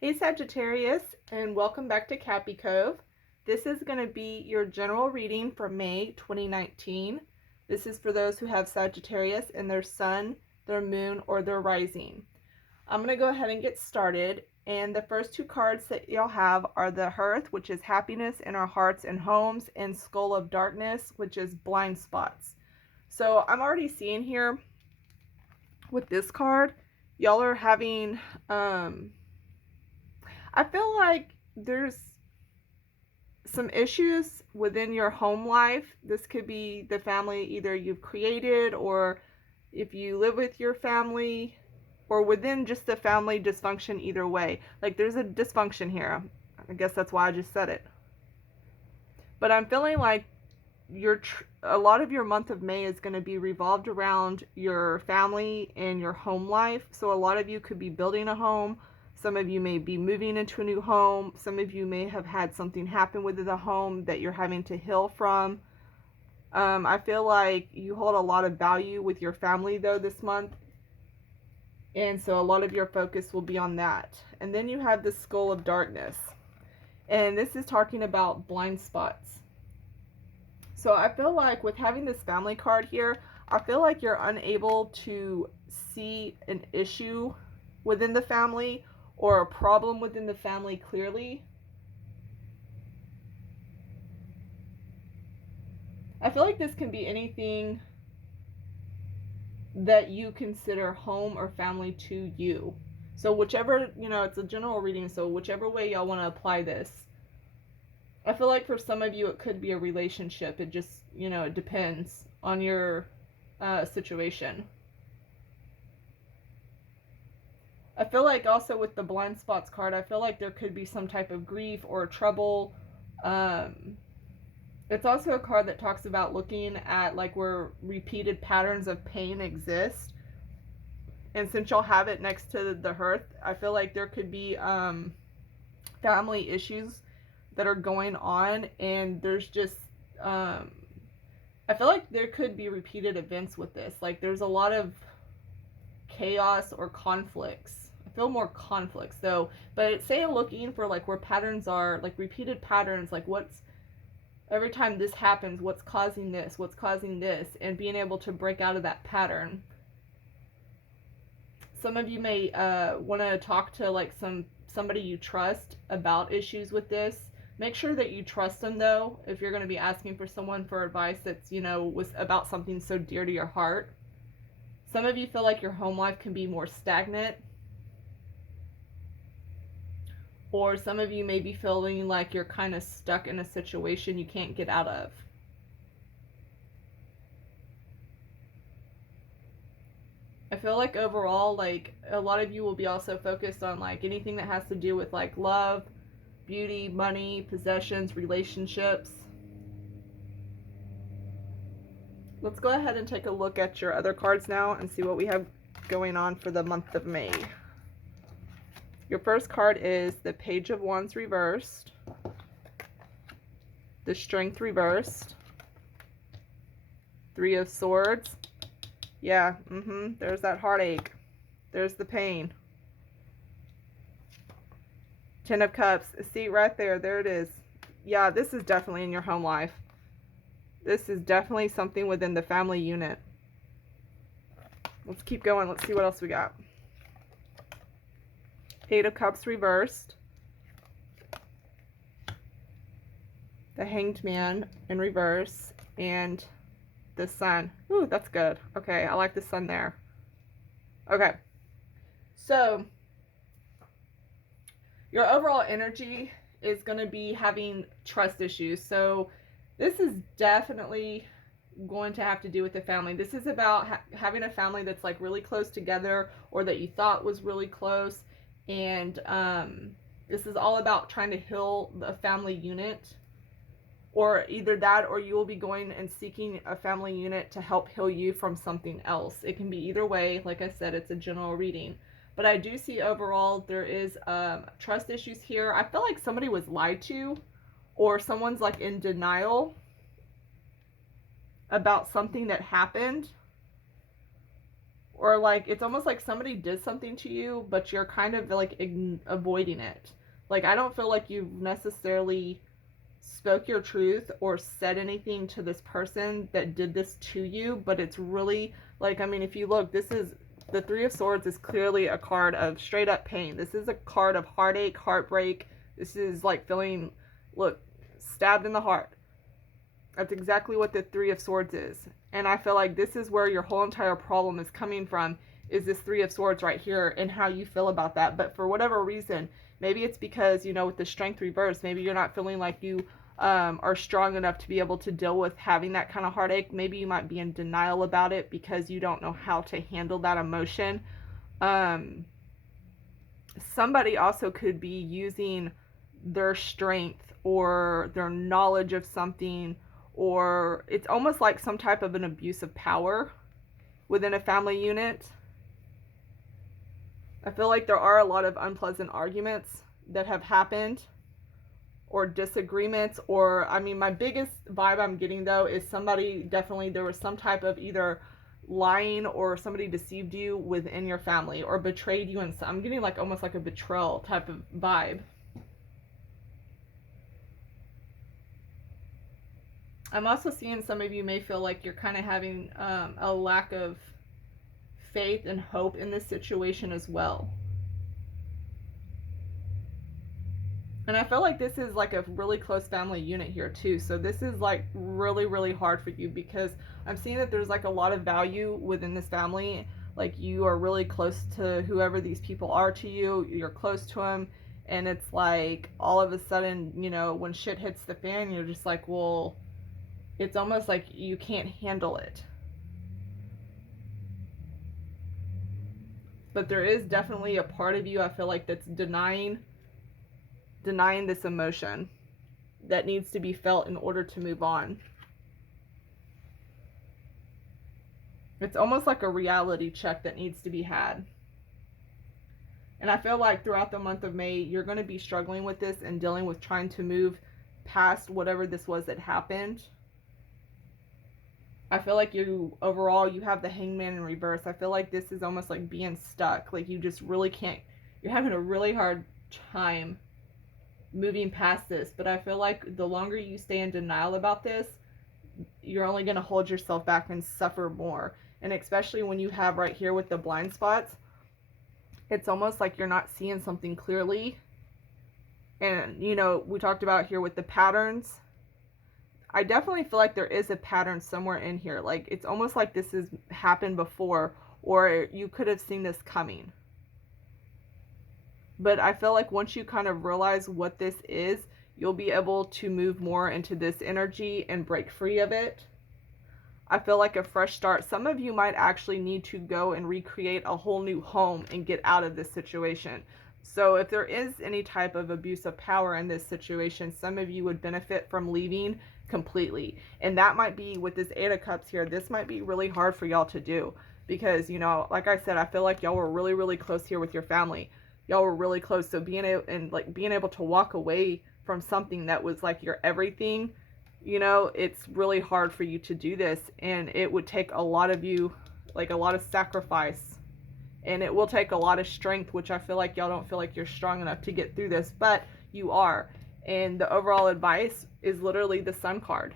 Hey Sagittarius, and welcome back to Cappy Cove. This is going to be your general reading for May 2019. This is for those who have Sagittarius in their sun, their moon, or their rising. I'm going to go ahead and get started. And the first two cards that you'll have are the Hearth, which is happiness in our hearts and homes, and Skull of Darkness, which is blind spots. So I'm already seeing here with this card, y'all are having I feel like there's some issues within your home life. This could be the family either you've created, or if you live with your family, or within just the family dysfunction. Either way, like there's a dysfunction here. I guess that's why I just said it. But I'm feeling like a lot of your month of May is going to be revolved around your family and your home life. So a lot of you could be building a home. Some of you may be moving into a new home. Some of you may have had something happen within the home that you're having to heal from. I feel like you hold a lot of value with your family though this month. And so a lot of your focus will be on that. And then you have the Skull of Darkness. And this is talking about blind spots. So I feel like with having this family card here, I feel like you're unable to see an issue within the family or a problem within the family clearly. I feel like this can be anything that you consider home or family to you. So whichever, it's a general reading, so whichever way y'all want to apply this. I feel like for some of you it could be a relationship. It just, it depends on your situation. I feel like also with the blind spots card, I feel like there could be some type of grief or trouble. It's also a card that talks about looking at like where repeated patterns of pain exist. And since y'all have it next to the Hearth, I feel like there could be family issues that are going on, and there's just I feel like there could be repeated events with this. Like there's a lot of chaos or conflicts. I feel more conflicts though. But it's saying looking for like where patterns are, like repeated patterns, like what's every time this happens, what's causing this, and being able to break out of that pattern. Some of you may want to talk to like somebody you trust about issues with this. Make sure that you trust them though, if you're going to be asking for someone for advice that's, was about something so dear to your heart. Some of you feel like your home life can be more stagnant. Or some of you may be feeling like you're kind of stuck in a situation you can't get out of. I feel like overall, like a lot of you will be also focused on like anything that has to do with like love, beauty, money, possessions, relationships. Let's go ahead and take a look at your other cards now and see what we have going on for the month of May. Your first card is the Page of Wands reversed, the Strength reversed, Three of Swords. Yeah, there's that heartache. There's the pain. Ten of Cups. See, right there. There it is. Yeah, this is definitely in your home life. This is definitely something within the family unit. Let's keep going. Let's see what else we got. Eight of Cups reversed. The Hanged Man in reverse. And the Sun. Ooh, that's good. Okay, I like the Sun there. Okay. So, your overall energy is going to be having trust issues. So, this is definitely going to have to do with the family. This is about having a family that's like really close together, or that you thought was really close. And this is all about trying to heal the family unit. Or either that, or you will be going and seeking a family unit to help heal you from something else. It can be either way. Like I said, it's a general reading. But I do see overall there is trust issues here. I feel like somebody was lied to, or someone's like in denial about something that happened. or like it's almost like somebody did something to you, but you're kind of like avoiding it. Like I don't feel like you've necessarily spoke your truth or said anything to this person that did this to you, but it's really like, I mean, if you look, this is the Three of Swords is clearly a card of straight up pain. This is a card of heartache, heartbreak. This is like feeling, look, stabbed in the heart. That's exactly what the Three of Swords is. And I feel like this is where your whole entire problem is coming from, is this Three of Swords right here and how you feel about that. But for whatever reason, maybe it's because, you know, with the Strength reverse, maybe you're not feeling like you are strong enough to be able to deal with having that kind of heartache. Maybe you might be in denial about it because you don't know how to handle that emotion. Somebody also could be using their strength or their knowledge of something, or it's almost like some type of an abuse of power within a family unit. I feel like there are a lot of unpleasant arguments that have happened, or disagreements, or I mean, my biggest vibe I'm getting though is somebody, definitely there was some type of either lying or somebody deceived you within your family or betrayed you, and I'm getting like almost like a betrayal type of vibe. I'm also seeing some of you may feel like you're kind of having a lack of faith and hope in this situation as well. And I feel like this is like a really close family unit here too. So this is like really, really hard for you because I'm seeing that there's like a lot of value within this family. Like you are really close to whoever these people are to you. You're close to them. And it's like all of a sudden, you know, when shit hits the fan, you're just like, well, it's almost like you can't handle it. But there is definitely a part of you, I feel like, that's denying this emotion that needs to be felt in order to move on. It's almost like a reality check that needs to be had. And I feel like throughout the month of May, you're going to be struggling with this and dealing with trying to move past whatever this was that happened. I feel like you have the Hangman in reverse. I feel like this is almost like being stuck. Like you just really can't, you're having a really hard time moving past this. But I feel like the longer you stay in denial about this, you're only going to hold yourself back and suffer more. And especially when you have right here with the blind spots, it's almost like you're not seeing something clearly. And, you know, we talked about here with the patterns. I definitely feel like there is a pattern somewhere in here. Like, it's almost like this has happened before, or you could have seen this coming. But I feel like once you kind of realize what this is, you'll be able to move more into this energy and break free of it. I feel like a fresh start. Some of you might actually need to go and recreate a whole new home and get out of this situation. So if there is any type of abuse of power in this situation, some of you would benefit from leaving completely. And that might be with this Eight of Cups here. This might be really hard for y'all to do because, you know, like I said, I feel like y'all were really, really close here with your family. Y'all were really close. So being able to walk away from something that was like your everything, you know, it's really hard for you to do this, and it would take a lot of you, like a lot of sacrifice, and it will take a lot of strength, which I feel like y'all don't feel like you're strong enough to get through this, but you are. And the overall advice is literally the Sun card.